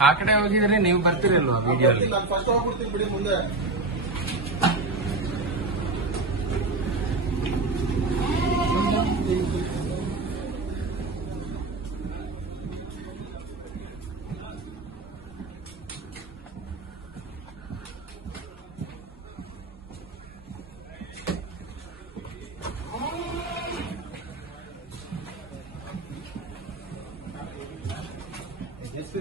ಆ ಕಡೆ ಹೋಗಿದ್ರೆ ನೀವು ಬರ್ತೀರಲ್ವಾ ವಿಡಿಯೋ? ಫಸ್ಟ್ ಹೋಗ್ಬಿಡ್ತೀನಿ ಬಿಡಿ ಮುಂದೆ. ಎಷ್ಟು